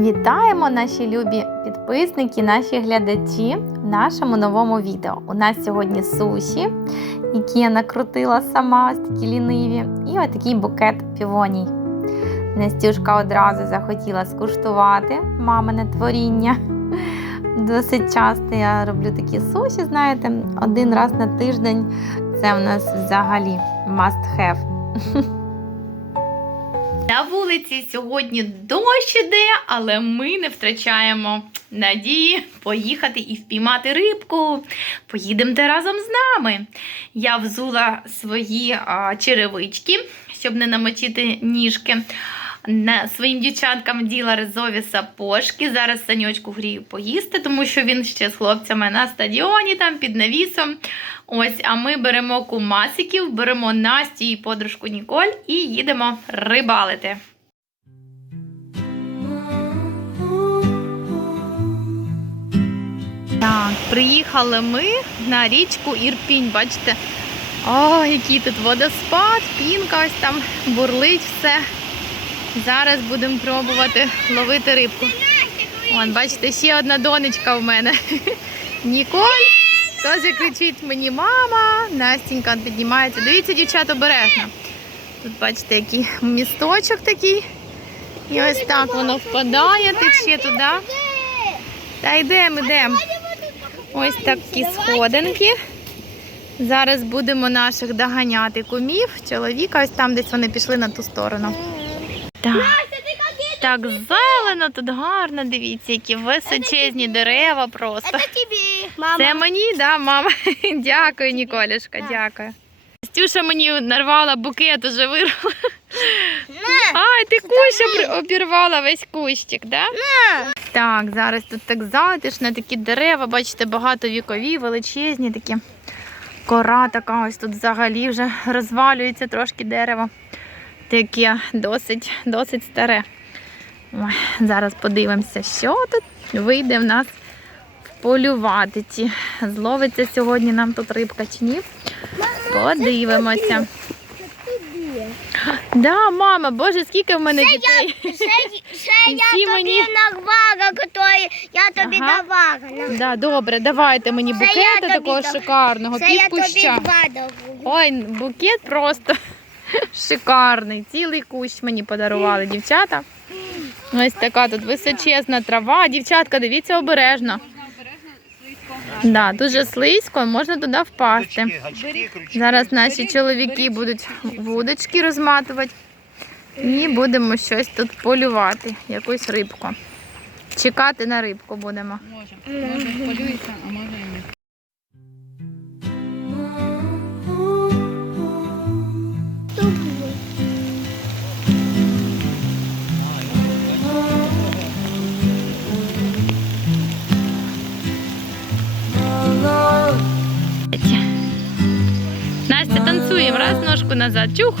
Вітаємо наші любі підписники, наші глядачі в нашому новому відео. У нас сьогодні суші, які я накрутила сама, ось такі ліниві, і ось такий букет півоній. Настюшка одразу захотіла скуштувати мамине творіння. Досить часто я роблю такі суші, знаєте, один раз на тиждень. Це в нас взагалі must have. На вулиці сьогодні дощ іде, але ми не втрачаємо надії поїхати і впіймати рибку. Поїдемте разом з нами. Я взула свої а, черевички, щоб не намочити ніжки. Своїм дівчаткам діла ризові сапожки. Зараз саньочку грію поїсти, тому що він ще з хлопцями на стадіоні, там під навісом. Ось, а ми беремо кумасиків, беремо Настю і подружку Ніколь і їдемо рибалити. Так, приїхали ми на річку Ірпінь. Бачите? О, який тут водоспад, пінка ось там бурлить все. Зараз будемо пробувати ловити рибку. Вон, бачите, ще одна донечка в мене. Ніколь. Теж кричить мені мама, Настінька піднімається. Дивіться, дівчата, обережно. Тут бачите, який місточок такий. І ось так воно впадає, тече туди. Та йдемо, йдемо. Ось такі сходинки. Зараз будемо наших доганяти кумів, чоловіка. Ось там десь вони пішли на ту сторону. Так. Так зелено, тут гарно, дивіться, які височезні дерева просто. Это тебе, мама. Це мені, да, мама. Дякую, Ніколюшка, дякую. Стюша мені нарвала букет, уже вирвала. Ай, ти кущ обірвала весь кущик, да? Так, зараз тут так затишно, такі дерева, бачите, багатовікові, величезні такі. Кора така, ось тут взагалі вже розвалюється трошки дерево. Таке досить, досить старе. Ой, зараз подивимося, що тут вийде в нас полювати. Ці. Зловиться сьогодні нам тут рибка чи ні. Подивимося. Да, мама, боже, скільки в мене дітей. Це, це І я тобі мені- нарвала, який я тобі Ага. давала. Да, добре, давайте мені букета я тобі такого шикарного, Це я тобі два. Ой, букет просто шикарний. Цілий кущ мені подарували дівчата. Ось така тут височезна трава. Дівчатка, дивіться обережно. Да, дуже слизько, можна туди впасти. Зараз наші чоловіки будуть вудочки розматувати і будемо щось тут полювати, якусь рибку. Чекати на рибку будемо. Може. Може полюється, а може і ні. Настя. Раз ножку назад. Чух.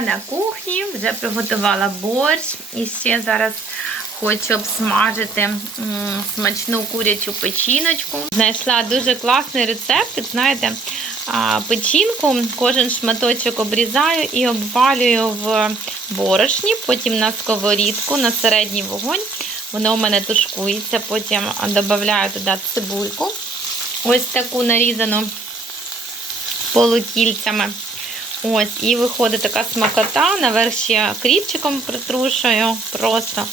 На кухні вже приготувала борщ і ще зараз хочу обсмажити смачну курячу печіночку. Знайшла дуже класний рецепт. Знаєте, печінку, кожен шматочок обрізаю і обвалюю в борошні, потім на сковорідку, на середній вогонь. Воно у мене тушкується, потім додаю туди цибульку. Ось таку нарізану полукільцями. Ось, і виходить така смакота, наверх ще кріпчиком притрушую. Просто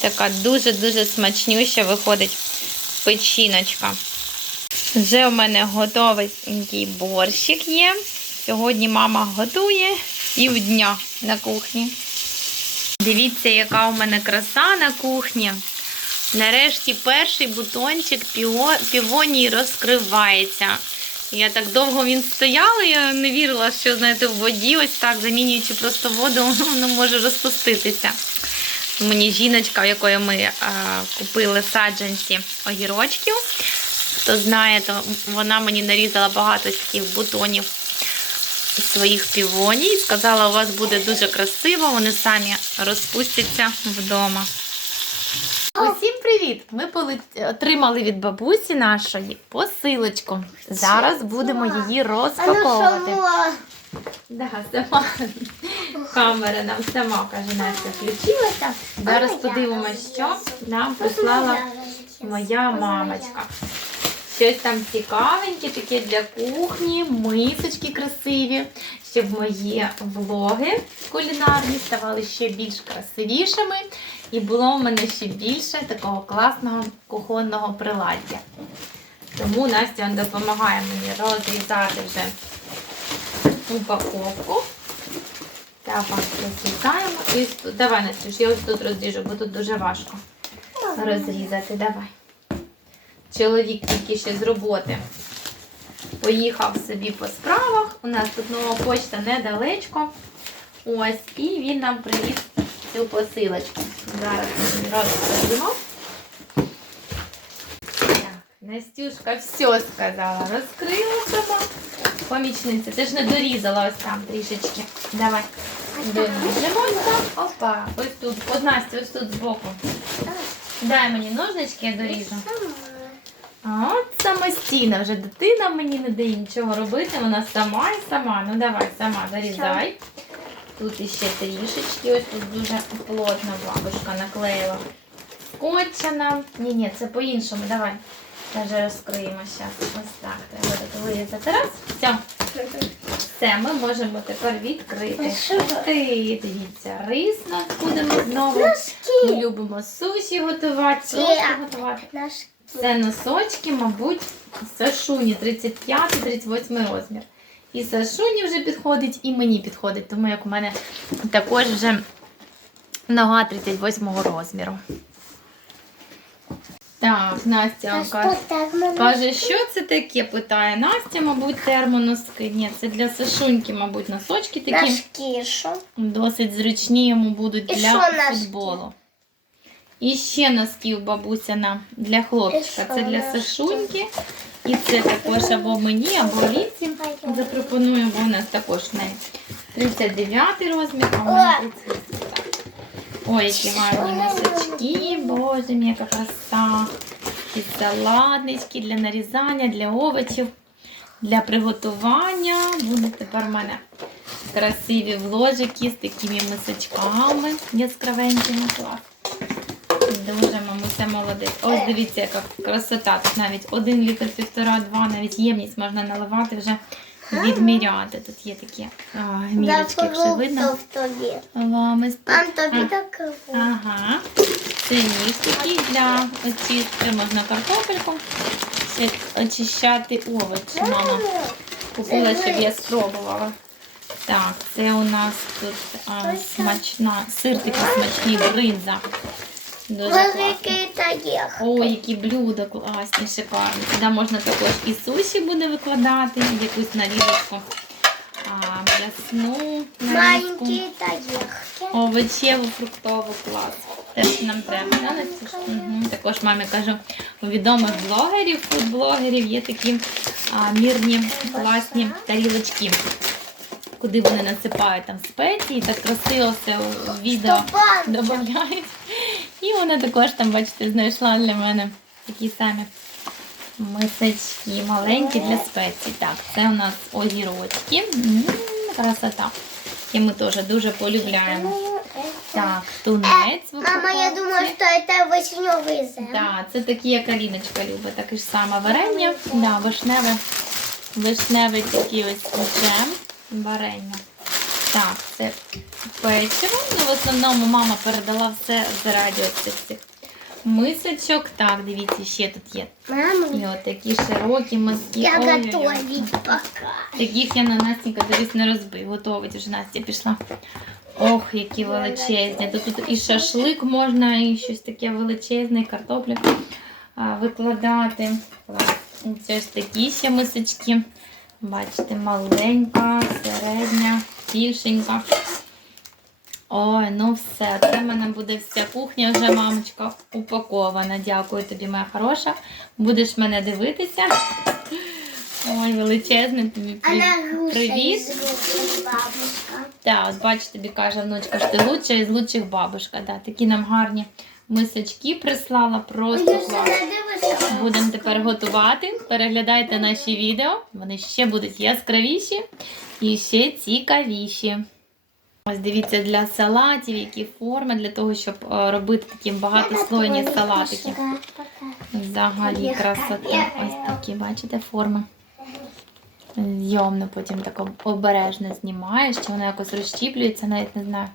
така дуже-дуже смачнюща виходить печіночка. Вже у мене готовий борщик є. Сьогодні мама готує півдня на кухні. Дивіться, яка у мене краса на кухні. Нарешті перший бутончик півонії розкривається. Я так довго він стояла, я не вірила, що знаєте, в воді, ось так, замінюючи просто воду, воно може розпуститися. Мені жіночка, в якої ми е, купили саджанці огірочків. Хто знає, то вона мені нарізала багато таких бутонів своїх півоній. Сказала, у вас буде дуже красиво, вони самі розпустяться вдома. Усім привіт! Ми отримали від бабусі нашої посилочку. Зараз будемо її розпаковувати. Да, сама камера нам сама каже, Настя включилася. Зараз подивимося, що нам прислала моя мамочка. Щось там цікавеньке, таке для кухні, мисочки красиві, щоб мої влоги кулінарні ставали ще більш красивішими. І було в мене ще більше такого класного кухонного приладдя. Тому Настя допомагає мені розрізати вже упаковку. Так, розрізаємо. І давай, Настюш, я ось тут розріжу, бо тут дуже важко розрізати. Давай. Чоловік тільки ще з роботи поїхав собі по справах. У нас тут нова почта недалечко. Ось, і він нам привіз цю посилочку. Зараз. Так, Настюшка все сказала. Розкрила сама. Помічниця, ти ж не дорізала ось там трішечки. Давай. Доріжемо ось там. Опа, ось тут. От Настя, ось тут збоку. Дай мені ножнички, я доріжу. А от самостійна вже дитина мені не дає нічого робити, вона сама і сама. Ну давай, сама дорізай. Тут іще трішечки, ось тут дуже плотно бабушка наклеїла. Скотча нам. Ні, ні, це по-іншому. Давай. Даже розкриємо зараз. Ось так. Треба вирізати. Раз. Все. Все, ми можемо тепер відкрити. Ти, дивіться, рис нас будемо знову. Ми любимо суші готувати, просто готувати. Наш Це носочки, мабуть, Сашуні 35-38 розмір. І Сашуні вже підходить, і мені підходить, тому як у мене також вже нога 38 розміру. Так, Настя А що каже, що це таке? Питає Настя, мабуть, термоноски. Ні, це для Сашуньки, мабуть, носочки такі. Наш кішу. Досить зручні йому будуть І для що носки? футболу. І ще носків бабуся на для хлопчика. Це для? Сашуньки. І це також або мені, або Ліці. Запропоную, бо у нас також в неї 39 розмір, а у мене 38. Так. Ой, які гарні носочки, боже мій, яка краса. І салатнички для нарізання, для овочів, для приготування. Буде тепер в мене красиві вложики з такими мисочками яскравенькими. Клас. Мамуся молодець. Ось дивіться, яка красота. Тут навіть один літр, півтора, два, навіть ємність можна наливати вже відміряти. Тут є такі а, мірочки, якщо видно. в тобі. Так. Ага. Це ніж такий для очистки. Можна картопельку. Очищати овочі. Мама купила, щоб я спробувала. Так, це у нас тут а, смачна, сир такий смачний, бринза. Дуже. Великий таєх. Ой, які блюда класні, шикарні. Сюди можна також і суші буде викладати, якусь нарізочку. М'ясну нарізку. Маленький таєхи. Овочеву, фруктову клас. Те, що нам треба. Да, Настюш? Також мамі кажу, у відомих блогерів, фудблогерів є такі а, мірні класні тарілочки, куди вони насипають там спеції, так красиво все у відео додають. І вона також там, бачите, знайшла для мене такі самі мисочки маленькі для спецій. Так, це у нас огірочки. М, Красота. І ми теж дуже полюбляємо. Так, тунець Мама, я думаю, что это вишневый зем. Да, це такі, як Аліночка любить, таке ж саме варення. Да, вишневе, вишневий такий ось джем, варення. Так, це печиво. Ну, в основному мама передала все заради ось цих цих мисочок. Так, дивіться, ще тут є. Мама, І от такі широкі миски. я Ой-ой-ой. готовить пока. Таких я на Настенька дивись не розбив. Готовить вже Настя пішла Ох, які величезні. Тут, тут і шашлик можна, і щось таке величезне, і картоплю а, викладати. Ось такі ще мисочки. Бачите, маленька, середня, більшенька. Ой, ну все, це в мене буде вся кухня вже, мамочка, упакована. Дякую тобі, моя хороша. Будеш мене дивитися. Ой, величезний тобі привіт. Так, от бач, тобі каже внучка, що ти лучша із лучших бабушка. Да, такі нам гарні мисочки прислала, просто клас. Будемо тепер готувати. Переглядайте наші відео. Вони ще будуть яскравіші і ще цікавіші. Ось дивіться для салатів, які форми, для того, щоб е, робити такі багатослойні салатики. Взагалі красота. Ось такі, бачите, форми. Зйомно потім так обережно знімаєш, чи воно якось розщіплюється, навіть не знаю.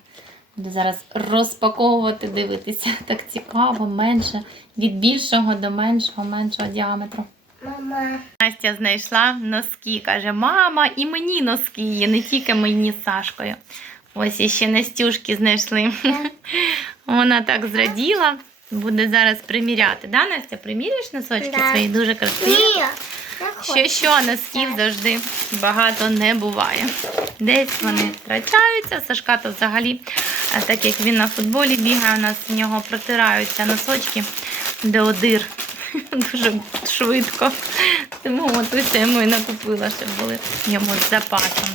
Буду зараз розпаковувати, дивитися. Так цікаво, менше. Від більшого до меншого, меншого діаметру. Мама. Настя знайшла носки. Каже, мама, і мені носки є, не тільки мені з Сашкою. Ось іще Настюшки знайшли. Вона так зраділа. Буде зараз приміряти. Да, Настя, приміряєш носочки Да. свої дуже красиві? Ні, Що що носків завжди багато не буває. Десь вони втрачаються. Сашка то взагалі, а так як він на футболі бігає, у нас в нього протираються носочки деодир. дуже швидко. Тому от ось я йому і накупила, щоб були йому з запасом.